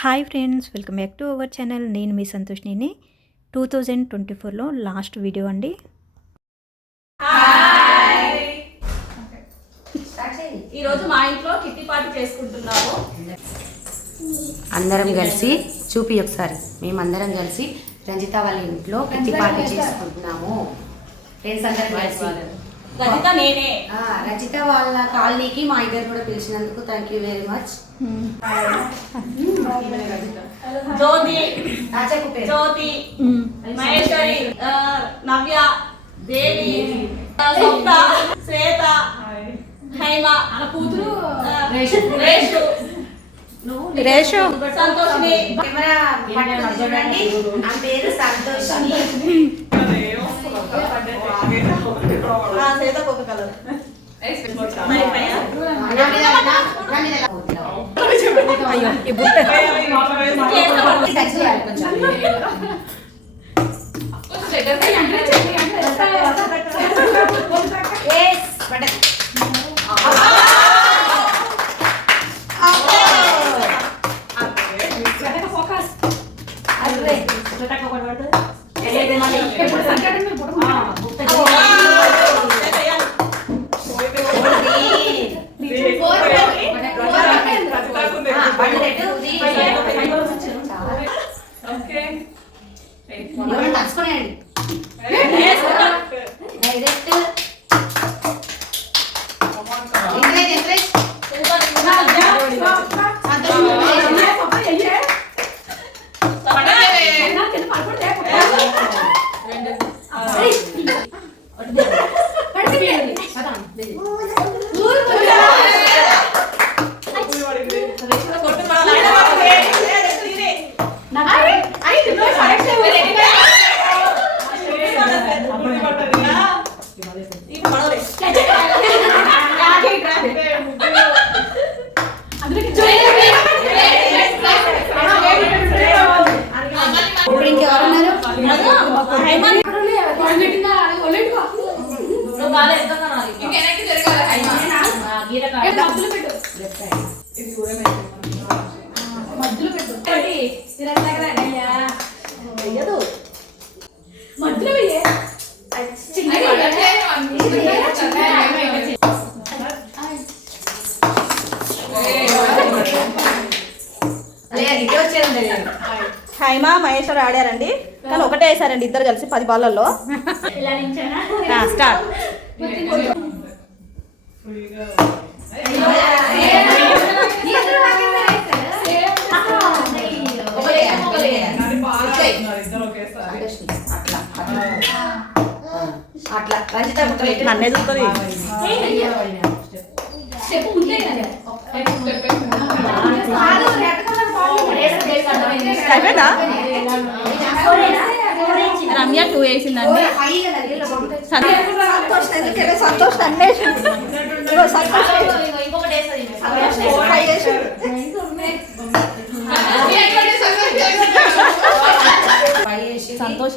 Hi friends welcome back to our channel. నేను మీ సంతోష్ని టూ థౌజండ్ ట్వంటీ ఫోర్లో లాస్ట్ వీడియో అండి. ఈ రోజు మా ఇంట్లో కిట్టి పార్టీ చేసుకుంటున్నాము. అందరం కలిసి చూపి ఒకసారి. మేమందరం కలిసి రంజిత వాళ్ళ ఇంట్లో కిట్టి పార్టీ చేసుకుంటున్నాము. ఫ్రెండ్స్ అందరం కలిసి రజిత నేనే. ఆ, రజిత వాళ్ళ కాలనీకి మా ఇద్దరు కూడా పిలిచినందుకు thank you very much Jyothi. Jyothi. Maheshwari. ఆ, నవ్య. దేవి. శ్వేత. హైమ. అన్న కూతురు? రేషు. రేషు. సంతోషిని. కెమెరా చూడండి. ఆ పేరు సంతోషిని. అయ్యో ఈ బుట్ట టచ్ చేయాలి కొంచెం ఎవరు తలుచుకోనండి. హైమ మహేశ్వర్ ఆడారండి. కానీ ఒకటే వేసారండి ఇద్దరు కలిసి పది బాళ్ళల్లో. స్టార్ట్ అట్లా రంజిత. నన్నే చూస్తుంది రమ్య టూ వేసిందండి. సంతోష్ సంతోష్ సంతోష్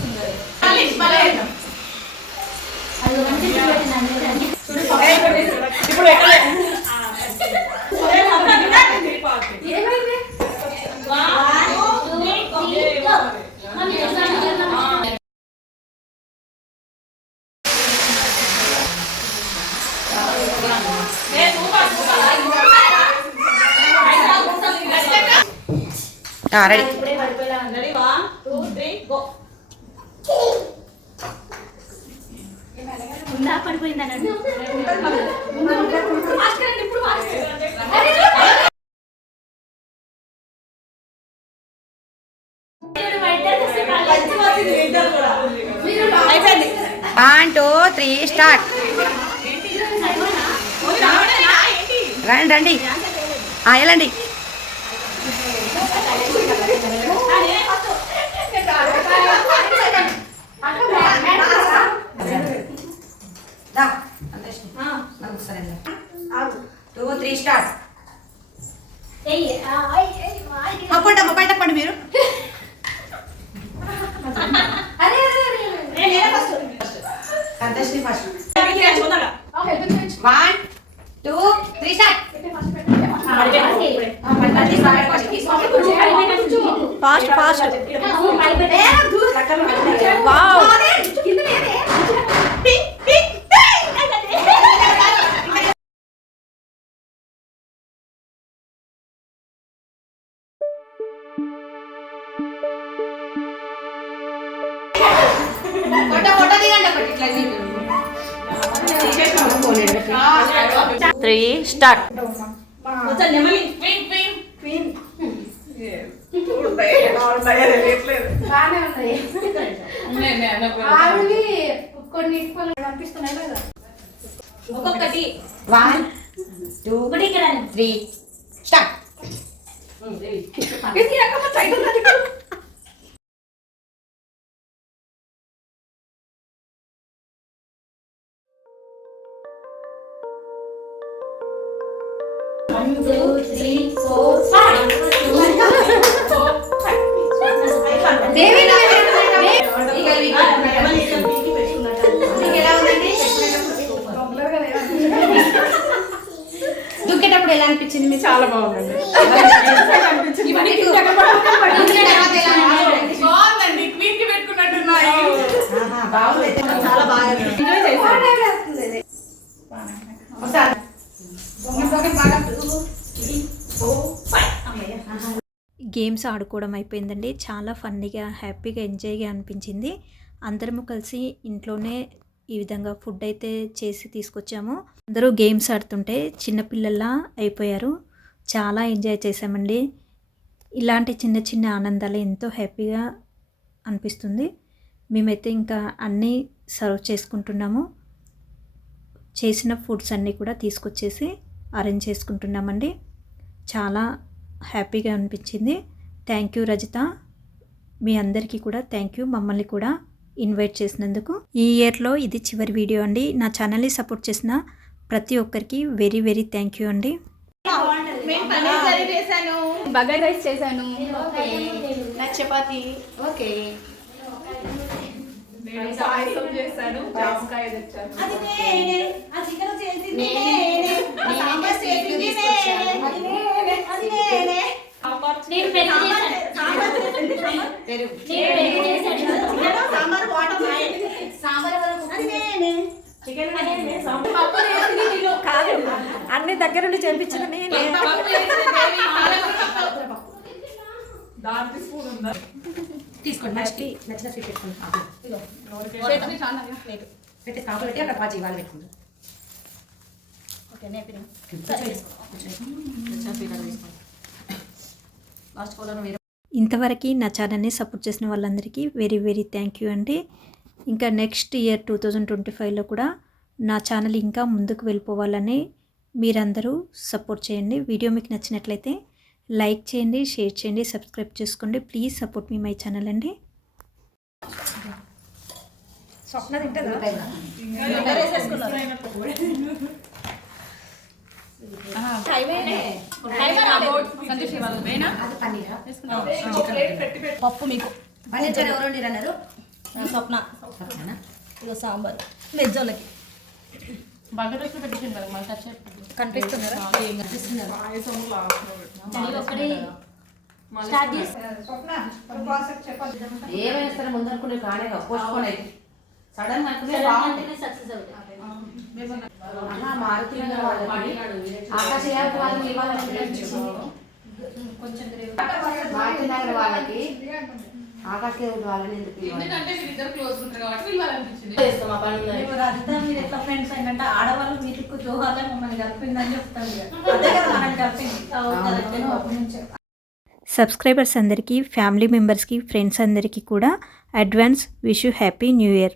వేసి. ఇప్పుడు ready one two three start రండి రండి. ఆ, వెళ్ళండి దా, సంతోష్. నాకు ఒకసారి వెళ్దాం. టూ త్రీ స్టార్ట్ అప్పండి అమ్మ బయట పండి మీరు సంతోష్ని first one two three start fast fast wow three start. ఒక్కొక్కటి. వన్ టూ త్రీ స్టార్ట్ దూకేటప్పుడు ఎలా అనిపించింది మీకు? చాలా బాగుందండి దూకిన తర్వాత ఎలా అనిపించింది? బాగుందండి క్వీన్కి పెట్టుకున్నట్టున్నాయి ఆహా, బాగుంది చాలా బాగా ఎంజాయ్ చేశాను ఒకసారి గేమ్స్ ఆడుకోవడం అయిపోయిందండి. చాలా ఫన్నీగా హ్యాపీగా ఎంజాయ్గా అనిపించింది. అందరము కలిసి ఇంట్లోనే ఈ విధంగా ఫుడ్ అయితే చేసి తీసుకొచ్చాము. అందరూ గేమ్స్ ఆడుతుంటే చిన్నపిల్లల్లా అయిపోయారు. చాలా ఎంజాయ్ చేసామండి ఇలాంటి చిన్న చిన్న ఆనందాలు ఎంతో హ్యాపీగా అనిపిస్తుంది. మేమైతే ఇంకా అన్నీ సర్వ్ చేసుకుంటున్నాము. చేసిన ఫుడ్స్ అన్నీ కూడా తీసుకొచ్చేసి అరేంజ్ చేసుకుంటున్నామండి. చాలా హ్యాపీగా అనిపించింది. Thank you Rajitha. మీ అందరికీ కూడా థ్యాంక్ యూ. మమ్మల్ని కూడా ఇన్వైట్ చేసినందుకు. ఈ ఇయర్లో ఇది చివరి వీడియో అండి. నా ఛానల్ని సపోర్ట్ చేసిన ప్రతి ఒక్కరికి వెరీ వెరీ థ్యాంక్ యూ అండి. నేను పన్నీర్ కర్రీ చేశాను. బగర్ రైస్ చేశాను. నాకు చపాతి. ఓకే. నేను పాయసం చేశాను. జామకాయ తెచ్చాను. కాదు. అన్ని దగ్గర నుండి చేయించిన నేనే. దాంట్లో స్పూన్ ఉందా? తీసుకోండి నచ్చి నచ్చిన స్వీట్ పెట్టుకోండి. పెట్టి కాపు పెట్టి అక్కడ ఇవాళ పెట్టుకుంటాం ఇంతవరకు నా ఛానల్ని సపోర్ట్ చేసిన వాళ్ళందరికీ వెరీ వెరీ థ్యాంక్ యూ అండి. ఇంకా next year two thousand twenty ఫైవ్లో కూడా నా ఛానల్ ఇంకా ముందుకు వెళ్ళిపోవాలని మీరందరూ సపోర్ట్ చేయండి. వీడియో మీకు నచ్చినట్లయితే లైక్ చేయండి షేర్ చేయండి సబ్స్క్రైబ్ చేసుకోండి. ప్లీజ్ సపోర్ట్ మీ మై ఛానల్ అండి. స్వప్న పప్పు మీకు. పన్నీర్ కర్రీ ఎవరు వండిర్రు అన్నారు స్వప్న? ఇగో సాంబార్. వెజ్ వాళ్ళకి ఏమైనా సరే ముందు అనుకునే కానే పోస్ట్పోన్ సడన్ అనుకునే బాగుంది ఆహా, మారుతి ఆకాశ వాళ్ళని? రజిత మీరు ఎట్లా ఫ్రెండ్స్ ఏంటంటే ఆడవాళ్ళు వీటికి జోహార్లే మమ్మల్ని కలిపిందని చెప్తాను ఇక. అదే కదా మనల్ని కలిపింది. అప్పటి నుంచే సబ్స్క్రైబర్స్ అందరికీ ఫ్యామిలీ మెంబర్స్కి ఫ్రెండ్స్ అందరికీ కూడా advance wish you happy new year